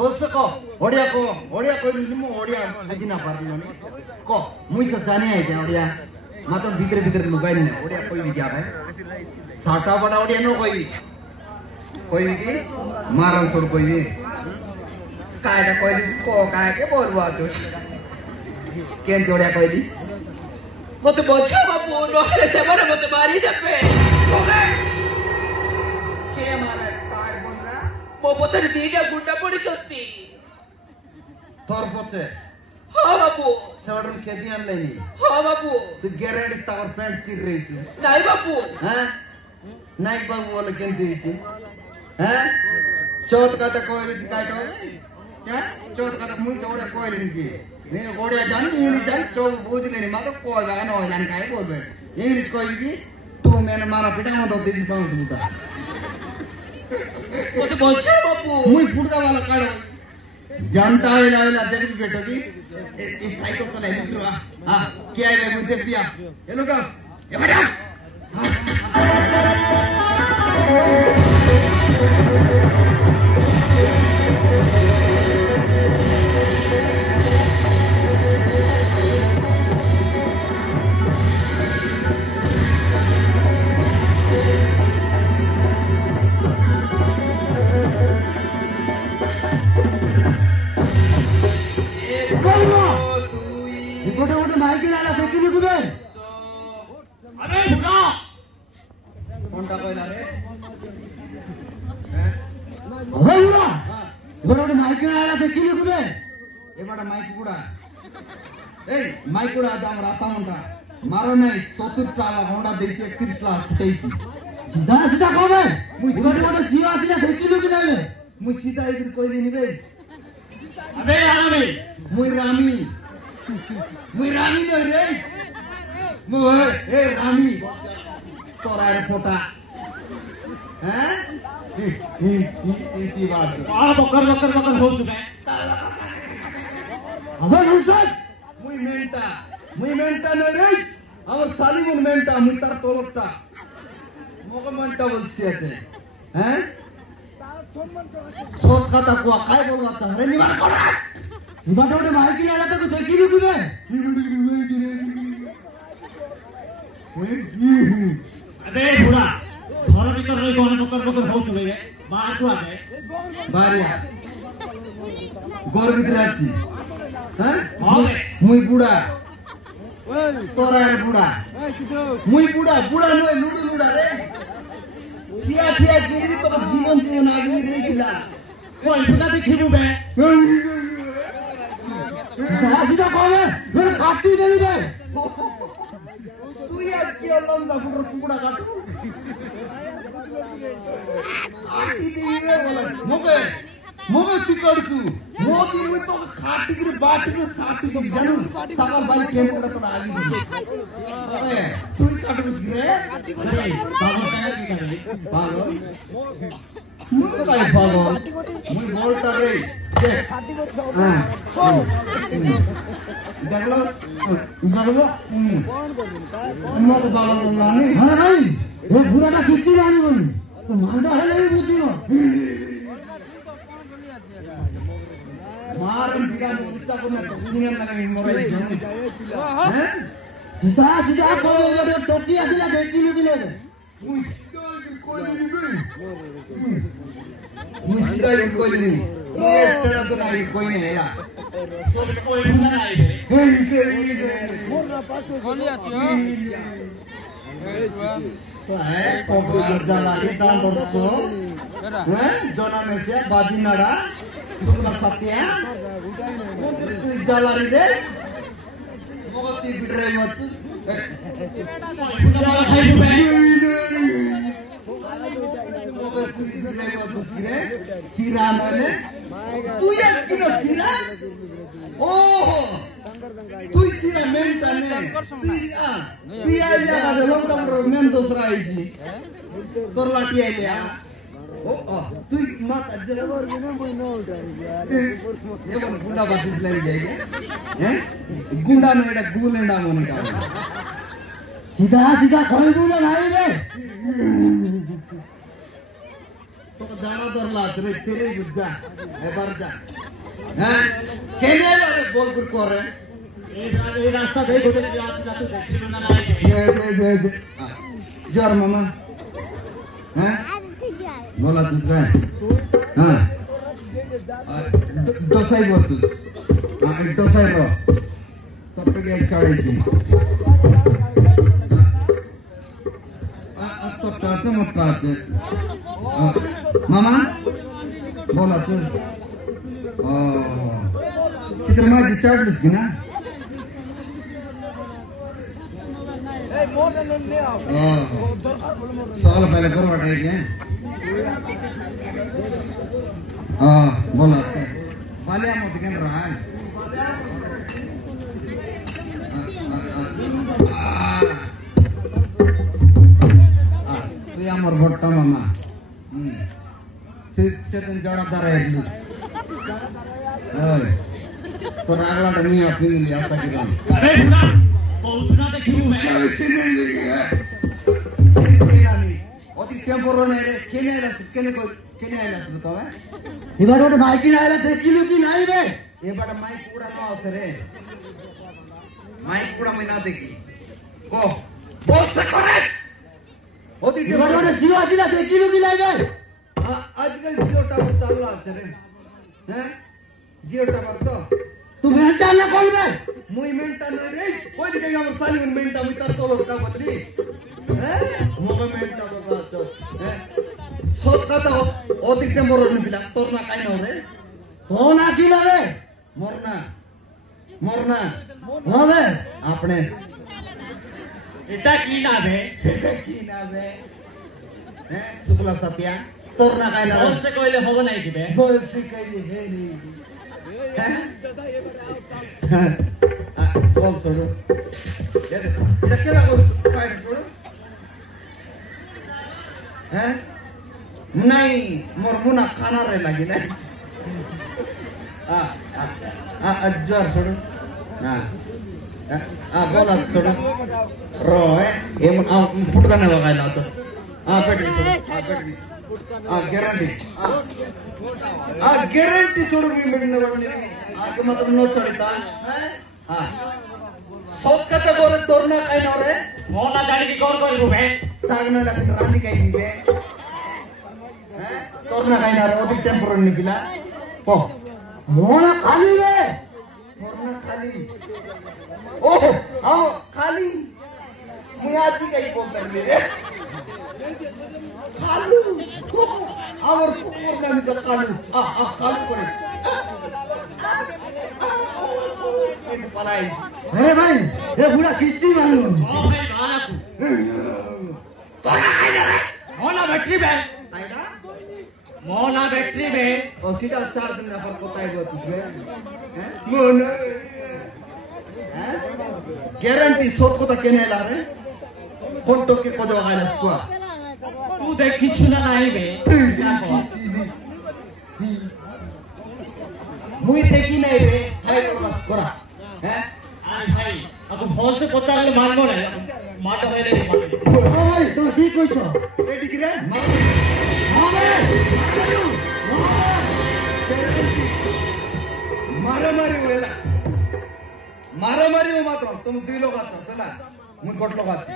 বলছে ক ওড়িয়া কইলি মু ওড়িয়া বুঝি না পারলি ক মুই তো জানি আইটা ওড়িয়া মাত্র ভিতরে লুকাই না ওড়িয়া কইবি কি ভাই সাটা বড় ওড়িয়া নো কইবি কি মারান সর কইবি কায়টা কইলি ক কায়কে বলবা তো কেন ওড়িয়া কইলি মতে বলছ বাবু নহলে সেবারে মতে মারি দেবে কে মারে কায় বলরা ମୋ ପଛରେ ଦିଟା ଗୁଣ୍ଡା ପଡିଛନ୍ତି তোর পথে ହଁ ବାବୁ ସେବାଟରୁ କେଜି ଆଣିଲେନି ହଁ ବାବୁ ତୁ ଗ୍ୟାରେଣ୍ଟି ତାଙ୍କର ପ୍ୟାଣ୍ଟ ଚିରି ରହିଛୁ ନାଇଁ ବାବୁ হ্যাঁ নাইক বাবু বলে কেনতে দিছি হ্যাঁ চৌথ কথা কইলি কাটো হ্যাঁ চৌথ কথা মুই জোড়ে কইলি কি নে গোড়িয়া জানি ইংলিশ জানি চৌ বুঝলেনি মাত্র কইবা কেন হইলানি কাই বলবে ইংলিশ কইবি কি তু মেনে মারা পিটা মতো দিছি পাউছ মুটা মতে বলছ বাবু মুই ফুটকা वाला কাড়ো जानता है लाइला देख भी बेटा की इस साइकिल तो नहीं निकलो हां क्या है मुझे देख पिया ये लोग ये मैडम गोटे माइक लाला देखिनि कुबे अरे बुढ़ा कोनटा कइला रे अरे बुढ़ा गोटे माइक लाला देखिनि कुबे ए बड़ा माइक गुड़ा ए माइक गुड़ा दाम राता मुंडा मारो नहीं 70 टाला होंडा देसी 31 लाख फुटेसी सीधा कहबे मुई गोटे जीव आसिला देखिनि कि नै मुई सीधा इधर कोई नहीं बे अबे रामी मुई रामी नहीं रे मुई ए रामी तोरा रे फोटा हैं इती बात आ बकर हो चुके अबे नुसत मुई मेंटा नहीं रे আমার সালিমুন মেন্টা মুই তার তলবটা মগে মেন্টা বলছি আছে হ্যাঁ সত কথা কোয়া কাই বলবা তাহলে নিবার করা गोटे माइक लाला तो देखिनि कुबे अबे बुढ़ा घर भीतर रही कोन बकर हो चुके रे बाहर को आ जाए बारिया गोर ভিতরে আছি হ্যাঁ हां মুই বুড়া তোরা রে বুড়া মুই বুড়া নয় লুডা রে ঠিয়া গিরি তো জীবন আগলি রে কিলা कोई बुढ़ा देखिबु बे सीधा कहबे मेरे काटी देबी बे তুই আর কি হলাম না ফুটর কুকুড়া কাটু কাটি দিবে বলে মগে তুই করছু মোদি মুই তো খাটি করে বাটি করে সাটি তো জানো সকাল বাড়ি কেন করে তো আগি দিবি তুই কাটুস রে কাটি করে পাগল মুই কাই পাগল মুই বলতা রে যে খাটি করে হ্যাঁ দেখলো কোন করবেন মগ পাগল নানি আরে ভাই এই বুড়াটা কিচ্ছু জানি বলি তো মালটা হলেই বুঝিও मारन बिना मुस्ता को ना तो दुनिया में लगा मोरे जन हैं सीधा को गोटे टोकी आसिला देखिनि कि नै मुस्ता कोई नहीं ये तेरा तो नहीं कोई नहीं है कोई बुढ़ा नहीं बे हे के मोरा पाटो खोली आछी है पॉपुलर जलाली दान दरचो हैं जोना में से बाजीनाड़ा शुक्ला सत्या मंदिर तू जलारी रे मगती बिटरे मत बुढ़ा खाइबु बे मगती बिटरे मत सिरे सिरा नले तू या किनो सिरा ओहो तू सिरा मेंटा ने तू या लगा दे लोग तमरो मेन दूसरा आईसी तोर लाटी आइले ओ तू मत अजरे वर के ना कोई ना उठा यार ये बोल गुंडा बातिस लगी जाएगा हैं गुंडा में एटा गुलेंडा मोनी का सीधा कहबू ना भाई रे तो জানা দরলা রে চেরে বুঝা এবার যা হ্যাঁ কেনে আরে বল করে এই রাস্তা দিয়ে ঘুরে আসছে যাতে দেখিল না নাই দে জোর মামা হ্যাঁ बोला तुझ काय हाँ डोसाई बोलतोस हाँ डोसाई रो तो पे एक चाळीसी तो टाचे मोठाचे मामा बोला तू चित्र माझी चाडलीस की ना सवाल पहले करो वाटायचे बोला अच्छा पालिया मत केन रहा तू यामर भट्टा मामा सेतन जड़ादार है इल्लू तो रागला डमी अपनी मिली आशा की बात अरे बुला पहुंचना तो क्यों मैं कैसे नहीं केना नहीं ओती टेम्पोरो नहीं रे केने आला केने आला बताओ इबार ओटे माइक ना आला देखिलु की नाही बे ये बड़ा माइक कूड़ा ना आसरे माइक कूड़ा मैं ना देखी को बोल से करे ओती इबार ओटे जियो आजिला देखिलु की नाही बे आजकल जियो टावर चालू आछरे हैं जियो टावर तो तू मेंटा ना कोण बे मुई मेंटा नहीं रे कोई दिखे हमर साली में मेंटा मी तर तोलो टावर बदली हैं मोगा मेंटा बगा चो हैं सोत कथा ओती टेम्पोरो ने बिला तोरना काय न रे तो ना किला बे मरना हां बे आपने এটা কি না বে সেটা কি না বে হ্যাঁ শুক্লা সতিয়া तोरना काय ना বল সে কইলে হবে নাই কি বে বলছি কইলে হে নি হ্যাঁ বল छोड़ो এটা কেডা কইছ পাইড छोड़ो हैं नहीं मोर मुना खाना रे लगी नहीं जोर छोड़ो बोला छोड़ो रो है ये फुटका नहीं बगायला तो पेट भी छोड़ो पेट भी गारंटी गारंटी छोड़ो भी मिलने वाली आगे मतलब नो चढ़ता हाँ सब कथा गोरे तोरना काय ना रे मोना जाने की कौन करिबो बे सागना लगे रानी काय बे तोरना काय ना रे ओदी टेम्पोरो नि बिला पो मोना खाली बे तोरना खाली ओह हम खाली मुयाजी काय बोलतर रे खाली और कुकुर नामी से खाली खाली करे ये पलाई अरे भाई ये बुढ़ा किच्ची मानो ও ভাই বানাকু तोरना काय ना रे মোনা ব্যাটারি বে आइडा মোনা ব্যাটারি বে और सीधा 4 दिन नफर कोताई गो तुझे हैं मोन हैं गारंटी सोत को तक केने ला रे फोटो के को जगह आइला स्कुआ तू देखिछु না নাই বে मुई देखी नहीं रे हाय बस करा हैं আরে ভাই আপু ভল সে পচারলে মারবো না মাটো হইলে মারবে ओ भाई तो ठीक কইছো रेडी की रे हां बे मारामारी हुएला मारामारी हो मात्र तुम 2 लोग आता चला मुई कोट लोग आछे